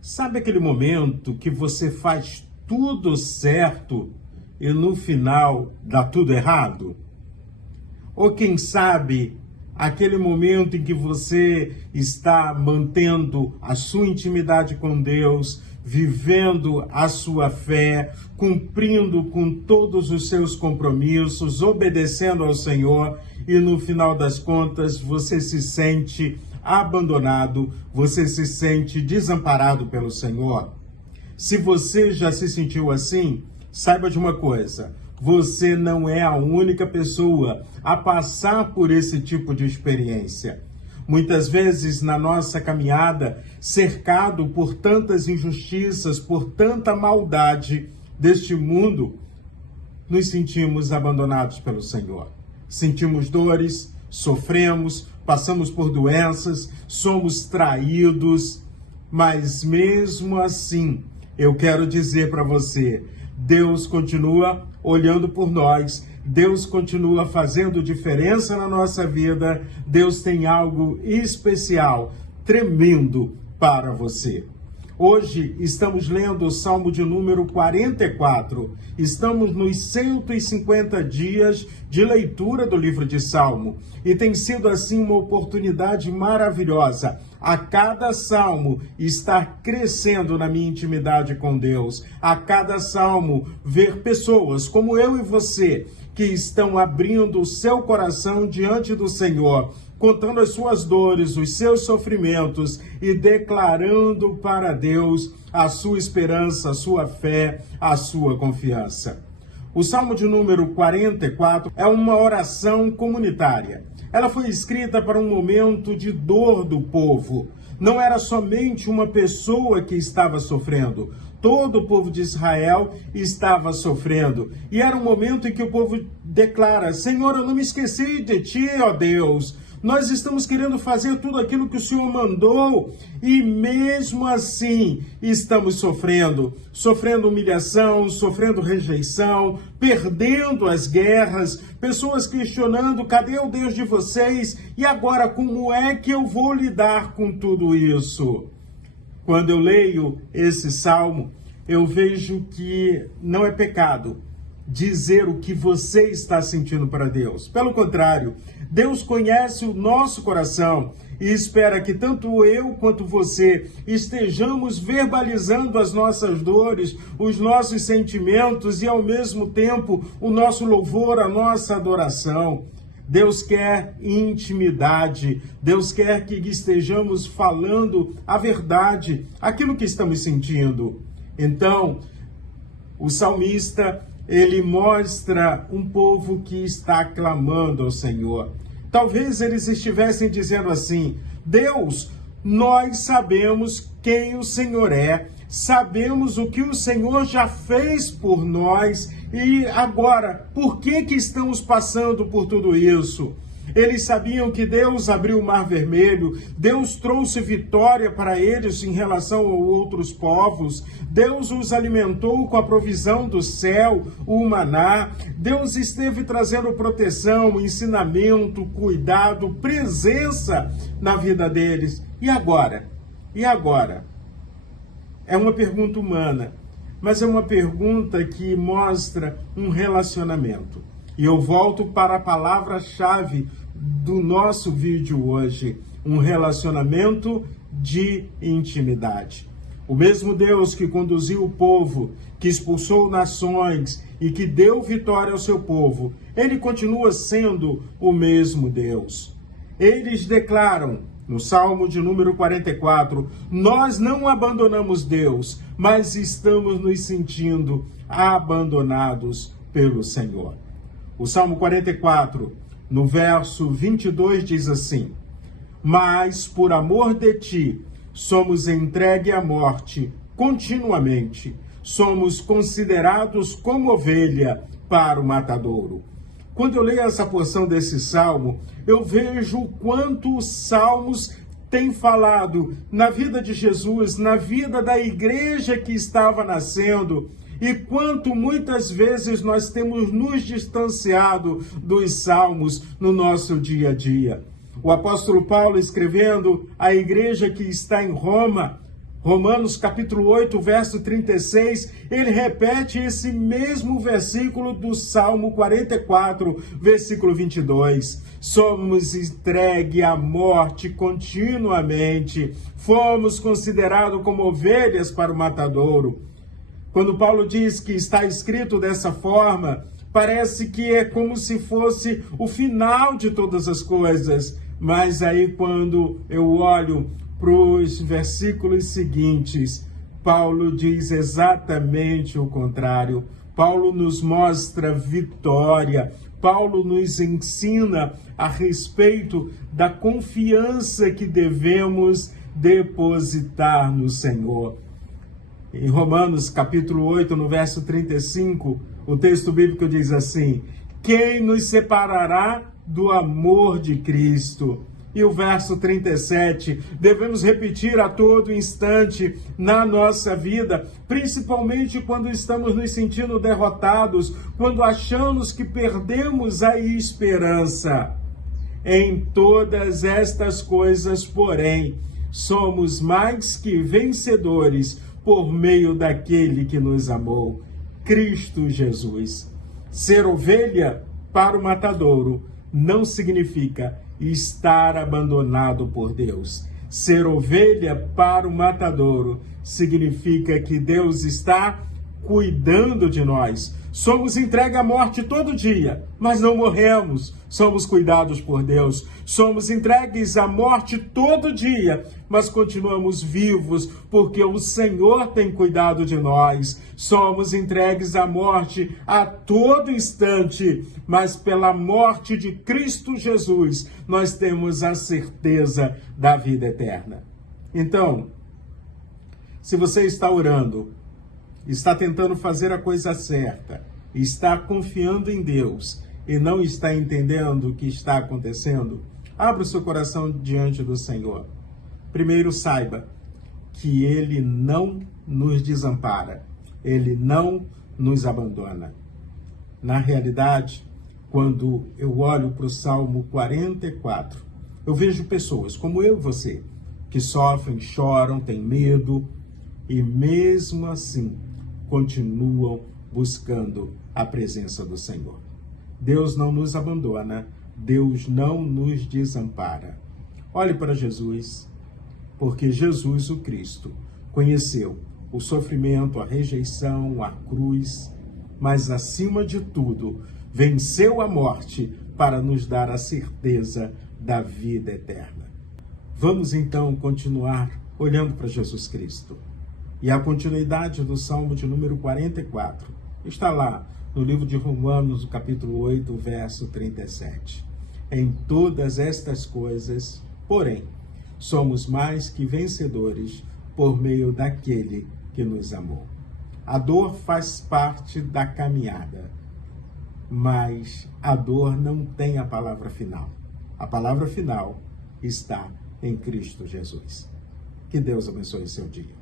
Sabe aquele momento que você faz tudo certo e no final dá tudo errado? Ou quem sabe aquele momento em que você está mantendo a sua intimidade com Deus, vivendo a sua fé, cumprindo com todos os seus compromissos, obedecendo ao Senhor, e no final das contas você se sente abandonado, você se sente desamparado pelo Senhor? Se você já se sentiu assim, saiba de uma coisa: você não é a única pessoa a passar por esse tipo de experiência. Muitas vezes na nossa caminhada, cercado por tantas injustiças, por tanta maldade deste mundo, nos sentimos abandonados pelo Senhor. Sentimos dores, sofremos, passamos por doenças, somos traídos, mas mesmo assim, eu quero dizer para você, Deus continua olhando por nós, Deus continua fazendo diferença na nossa vida, Deus tem algo especial, tremendo para você. Hoje estamos lendo o Salmo de número 44. Estamos nos 150 dias de leitura do livro de Salmo. E tem sido assim uma oportunidade maravilhosa. A cada salmo estar crescendo na minha intimidade com Deus. A cada salmo ver pessoas como eu e você que estão abrindo o seu coração diante do Senhor, contando as suas dores, os seus sofrimentos e declarando para Deus a sua esperança, a sua fé, a sua confiança. O Salmo de número 44 é uma oração comunitária. Ela foi escrita para um momento de dor do povo. Não era somente uma pessoa que estava sofrendo. Todo o povo de Israel estava sofrendo. E era um momento em que o povo declara: Senhor, eu não me esqueci de ti, ó Deus. Nós estamos querendo fazer tudo aquilo que o Senhor mandou e mesmo assim estamos sofrendo humilhação, sofrendo rejeição, perdendo as guerras, pessoas questionando: cadê o Deus de vocês? E agora como é que eu vou lidar com tudo isso? Quando eu leio esse salmo, eu vejo que não é pecado dizer o que você está sentindo para Deus. Pelo contrário, Deus conhece o nosso coração e espera que tanto eu quanto você estejamos verbalizando as nossas dores, os nossos sentimentos e, ao mesmo tempo, o nosso louvor, a nossa adoração. Deus quer intimidade, Deus quer que estejamos falando a verdade, aquilo que estamos sentindo. Então, o salmista, ele mostra um povo que está clamando ao Senhor. Talvez eles estivessem dizendo assim: Deus, nós sabemos quem o Senhor é, sabemos o que o Senhor já fez por nós e agora, por que estamos passando por tudo isso? Eles sabiam que Deus abriu o Mar Vermelho, Deus trouxe vitória para eles em relação a outros povos, Deus os alimentou com a provisão do céu, o maná, Deus esteve trazendo proteção, ensinamento, cuidado, presença na vida deles. E agora? E agora? É uma pergunta humana, mas é uma pergunta que mostra um relacionamento. E eu volto para a palavra-chave do nosso vídeo hoje: um relacionamento de intimidade. O mesmo Deus que conduziu o povo, que expulsou nações e que deu vitória ao seu povo, ele continua sendo o mesmo Deus. Eles declaram no Salmo de número 44, nós não abandonamos Deus, mas estamos nos sentindo abandonados pelo Senhor. O Salmo 44, no verso 22, diz assim: mas por amor de ti, somos entregue à morte continuamente, somos considerados como ovelha para o matadouro. Quando eu leio essa porção desse salmo, eu vejo o quanto os salmos têm falado na vida de Jesus, na vida da igreja que estava nascendo, e quanto muitas vezes nós temos nos distanciado dos salmos no nosso dia a dia. O apóstolo Paulo, escrevendo à igreja que está em Roma, Romanos capítulo 8, verso 36, ele repete esse mesmo versículo do Salmo 44, versículo 22. Somos entregues à morte continuamente, fomos considerados como ovelhas para o matadouro. Quando Paulo diz que está escrito dessa forma, parece que é como se fosse o final de todas as coisas. Mas aí quando eu olho para os versículos seguintes, Paulo diz exatamente o contrário. Paulo nos mostra vitória. Paulo nos ensina a respeito da confiança que devemos depositar no Senhor. Em Romanos capítulo 8, no verso 35, o texto bíblico diz assim: quem nos separará do amor de Cristo? E o verso 37, devemos repetir a todo instante na nossa vida, principalmente quando estamos nos sentindo derrotados, quando achamos que perdemos a esperança. Em todas estas coisas, porém, somos mais que vencedores por meio daquele que nos amou, Cristo Jesus. Ser ovelha para o matadouro não significa estar abandonado por Deus. Ser ovelha para o matadouro significa que Deus está cuidando de nós. Somos entregues à morte todo dia, mas não morremos. Somos cuidados por Deus. Somos entregues à morte todo dia, mas continuamos vivos porque o Senhor tem cuidado de nós. Somos entregues à morte a todo instante, mas pela morte de Cristo Jesus, nós temos a certeza da vida eterna. Então, se você está orando, está tentando fazer a coisa certa, está confiando em Deus e não está entendendo o que está acontecendo, abra o seu coração diante do Senhor. Primeiro, saiba que Ele não nos desampara, Ele não nos abandona. Na realidade, quando eu olho para o Salmo 44, eu vejo pessoas como eu e você, que sofrem, choram, têm medo e mesmo assim continuam buscando a presença do Senhor. Deus não nos abandona, Deus não nos desampara. Olhe para Jesus, porque Jesus, o Cristo, conheceu o sofrimento, a rejeição, a cruz, mas acima de tudo, venceu a morte para nos dar a certeza da vida eterna. Vamos então continuar olhando para Jesus Cristo. E a continuidade do Salmo de número 44 está lá no livro de Romanos, capítulo 8, verso 37. Em todas estas coisas, porém, somos mais que vencedores por meio daquele que nos amou. A dor faz parte da caminhada, mas a dor não tem a palavra final. A palavra final está em Cristo Jesus. Que Deus abençoe seu dia.